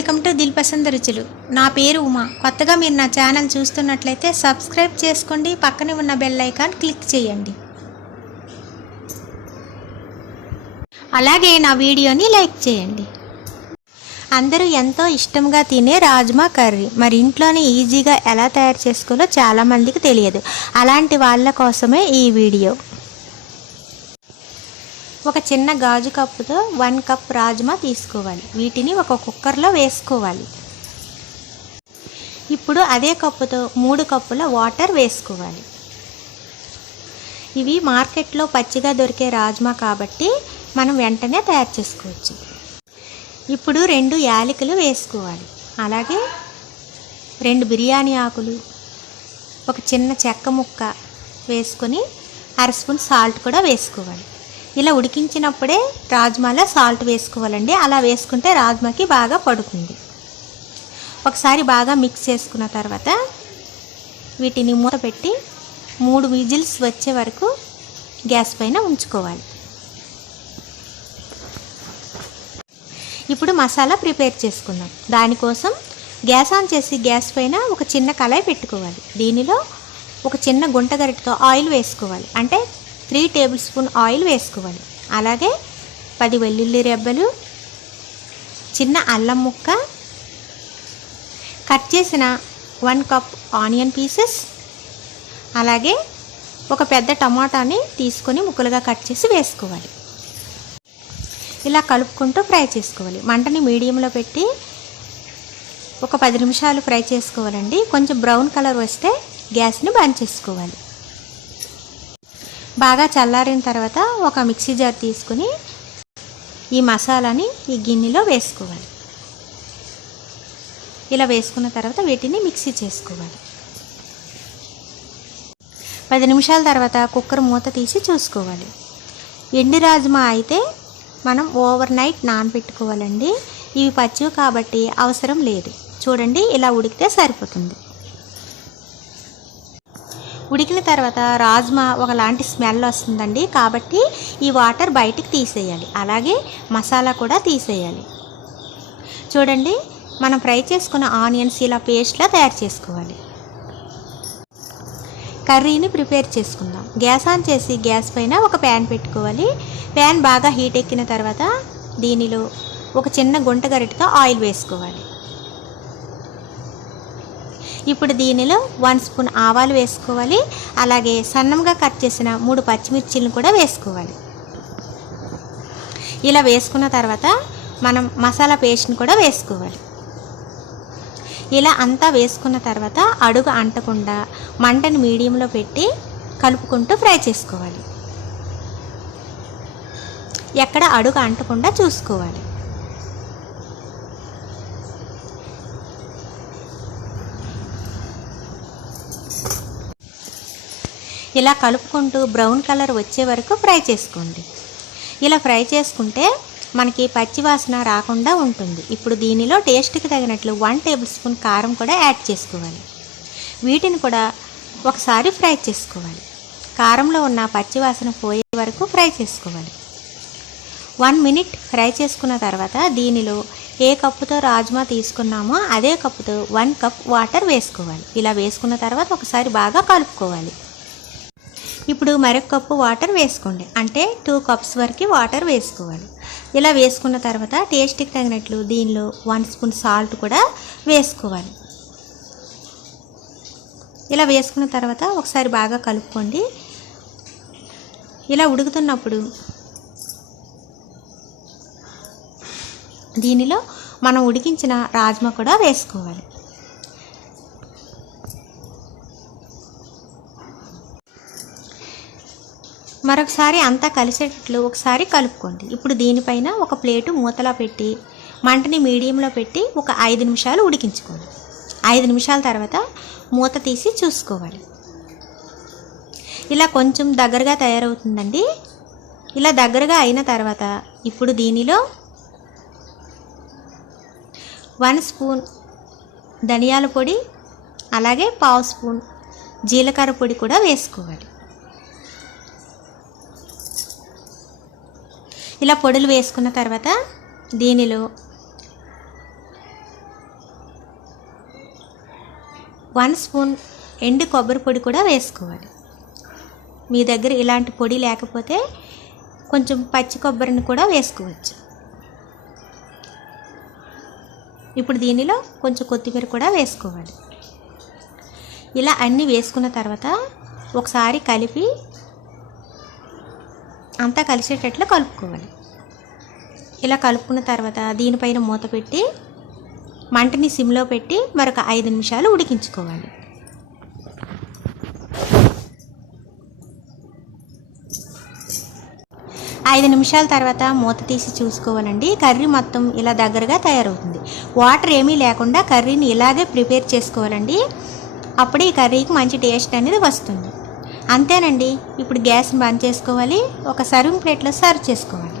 Welcome to Dil Pasand రుచులు. నా పేరు ఉమా. కొత్తగా మీరు నా ఛానల్ చూస్తున్నట్లయితే సబ్స్క్రైబ్ చేసుకోండి, పక్కనే ఉన్న బెల్ ఐకాన్ క్లిక్ చేయండి. అలాగే నా వీడియోని లైక్ చేయండి. అందరూ ఎంతో ఇష్టంగా తినే రాజ్మా కర్రీ మరి ఇంట్లోనే ఈజీగా ఎలా తయారు చేసుకోవాలో చాలామందికి తెలియదు. అలాంటి వాళ్ళ కోసమే ఈ వీడియో. ఒక చిన్న గాజు కప్పుతో 1 కప్ రాజ్మా తీసుకోవాలి. వీటిని ఒక కుక్కర్లో వేసుకోవాలి. ఇప్పుడు అదే కప్పుతో 3 కప్పుల వాటర్ వేసుకోవాలి. ఇవి మార్కెట్లో పచ్చిగా దొరికే రాజ్మా కాబట్టి మనం వెంటనే తయారు చేసుకోవచ్చు. ఇప్పుడు 2 యాలకులు వేసుకోవాలి. అలాగే 2 బిర్యానీ ఆకులు, ఒక చిన్న చెక్క ముక్క వేసుకొని 1/2 స్పూన్ సాల్ట్ కూడా వేసుకోవాలి. ఇలా ఉడికించినప్పుడే రాజ్మాలో సాల్ట్ వేసుకోవాలండి. అలా వేసుకుంటే రాజ్మాకి బాగా పడుతుంది. ఒకసారి బాగా మిక్స్ చేసుకున్న తర్వాత వీటిని మూత పెట్టి 3 విజిల్స్ వచ్చే వరకు గ్యాస్ పైన ఉంచుకోవాలి. ఇప్పుడు మసాలా ప్రిపేర్ చేసుకుందాం. దానికోసం గ్యాస్ ఆన్ చేసి గ్యాస్ పైన ఒక చిన్న కళాయి పెట్టుకోవాలి. దీనిలో ఒక చిన్న గుంట గరిటెతో ఆయిల్ వేసుకోవాలి. అంటే 3 టేబుల్ స్పూన్ ఆయిల్ వేసుకోవాలి. అలాగే 10 వెల్లుల్లి రెబ్బలు, చిన్న అల్లం ముక్క, కట్ చేసిన 1 కప్ ఆనియన్ పీసెస్, అలాగే ఒక పెద్ద టమాటాని తీసుకొని ముక్కలుగా కట్ చేసి వేసుకోవాలి. ఇలా కలుపుకుంటూ ఫ్రై చేసుకోవాలి. మంటని మీడియంలో పెట్టి ఒక 10 నిమిషాలు ఫ్రై చేసుకోవాలండి. కొంచెం బ్రౌన్ కలర్ వస్తే గ్యాస్ని బంద్ చేసుకోవాలి. బాగా చల్లారిన తర్వాత ఒక మిక్సీ జార్ తీసుకుని ఈ మసాలాని ఈ గిన్నెలో వేసుకోవాలి. ఇలా వేసుకున్న తర్వాత వీటిని మిక్సీ చేసుకోవాలి. 10 నిమిషాల తర్వాత కుక్కర్ మూత తీసి చూసుకోవాలి. ఎండు రాజ్మా అయితే మనం ఓవర్ నైట్ నానబెట్టుకోవాలండి. ఇవి పచ్చివి కాబట్టి అవసరం లేదు. చూడండి, ఇలా ఉడికితే సరిపోతుంది. ఉడికిన తర్వాత రాజ్మా ఒకలాంటి స్మెల్ వస్తుందండి. కాబట్టి ఈ వాటర్ బయటికి తీసేయాలి. అలాగే మసాలా కూడా తీసేయాలి. చూడండి, మనం ఫ్రై చేసుకున్న ఆనియన్స్ ఇలా పేస్ట్లా తయారు చేసుకోవాలి. కర్రీని ప్రిపేర్ చేసుకుందాం. గ్యాస్ ఆన్ చేసి గ్యాస్ పైన ఒక ప్యాన్ పెట్టుకోవాలి. ప్యాన్ బాగా హీట్ ఎక్కిన తర్వాత దీనిలో ఒక చిన్న గుంట గరిటెతో ఆయిల్ వేసుకోవాలి. ఇప్పుడు దీనిలో 1 స్పూన్ ఆవాలు వేసుకోవాలి. అలాగే సన్నంగా కట్ చేసిన 3 పచ్చిమిర్చిలను కూడా వేసుకోవాలి. ఇలా వేసుకున్న తర్వాత మనం మసాలా పేస్ట్ని కూడా వేసుకోవాలి. ఇలా అంతా వేసుకున్న తర్వాత అడుగు అంటకుండా మంటని మీడియంలో పెట్టి కలుపుకుంటూ ఫ్రై చేసుకోవాలి. ఎక్కడ అడుగు అంటకుండా చూసుకోవాలి. ఇలా కలుపుకుంటూ బ్రౌన్ కలర్ వచ్చే వరకు ఫ్రై చేసుకోండి. ఇలా ఫ్రై చేసుకుంటే మనకి పచ్చి వాసన రాకుండా ఉంటుంది. ఇప్పుడు దీనిలో టేస్ట్కి తగినట్లు 1 టేబుల్ స్పూన్ కారం కూడా యాడ్ చేసుకోవాలి. వీటిని కూడా ఒకసారి ఫ్రై చేసుకోవాలి. కారంలో ఉన్న పచ్చి వాసన పోయే వరకు ఫ్రై చేసుకోవాలి. 1 మినిట్ ఫ్రై చేసుకున్న తర్వాత దీనిలో ఏ కప్పుతో రాజ్మా తీసుకున్నామో అదే కప్పుతో 1 కప్ వాటర్ వేసుకోవాలి. ఇలా వేసుకున్న తర్వాత ఒకసారి బాగా కలుపుకోవాలి. ఇప్పుడు మరొక కప్పు వాటర్ వేసుకోండి. అంటే 2 కప్స్ వరకు వాటర్ వేసుకోవాలి. ఇలా వేసుకున్న తర్వాత టేస్ట్కి తగినట్లు దీనిలో 1 స్పూన్ సాల్ట్ కూడా వేసుకోవాలి. ఇలా వేసుకున్న తర్వాత ఒకసారి బాగా కలుపుకోండి. ఇలా ఉడుకుతున్నప్పుడు దీనిలో మనం ఉడికించిన రాజ్మా కూడా వేసుకోవాలి. మరొకసారి అంతా కలిసేటట్లు ఒకసారి కలుపుకోండి. ఇప్పుడు దీనిపైన ఒక ప్లేటు మూతలా పెట్టి మంటని మీడియంలో పెట్టి ఒక 5 నిమిషాలు ఉడికించుకోండి. 5 నిమిషాల తర్వాత మూత తీసి చూసుకోవాలి. ఇలా కొంచెం దగ్గరగా తయారవుతుందండి. ఇలా దగ్గరగా అయిన తర్వాత ఇప్పుడు దీనిలో 1 స్పూన్ ధనియాల పొడి, అలాగే 1/2 స్పూన్ జీలకర్ర పొడి కూడా వేసుకోవాలి. ఇలా పొడులు వేసుకున్న తర్వాత దీనిలో 1 స్పూన్ ఎండు కొబ్బరి పొడి కూడా వేసుకోవాలి. మీ దగ్గర ఇలాంటి పొడి లేకపోతే కొంచెం పచ్చి కొబ్బరిని కూడా వేసుకోవచ్చు. ఇప్పుడు దీనిలో కొంచెం కొత్తిమీర కూడా వేసుకోవాలి. ఇలా అన్నీ వేసుకున్న తర్వాత ఒకసారి కలిపి అంతా కలిసేటట్లు కలుపుకోవాలి. ఇలా కలుపుకున్న తర్వాత దీనిపైన మూత పెట్టి మంటని సిమ్లో పెట్టి మరొక 5 నిమిషాలు ఉడికించుకోవాలి. ఐదు నిమిషాల తర్వాత మూత తీసి చూసుకోవాలండి. కర్రీ మొత్తం ఇలా దగ్గరగా తయారవుతుంది. వాటర్ ఏమీ లేకుండా కర్రీని ఇలాగే ప్రిపేర్ చేసుకోవాలండి. అప్పుడు ఈ కర్రీకి మంచి టేస్ట్ అనేది వస్తుంది. అంతేనండి. ఇప్పుడు గ్యాస్ని బంద్ చేసుకోవాలి. ఒక సర్వింగ్ ప్లేట్లో సర్వ్ చేసుకోవాలి.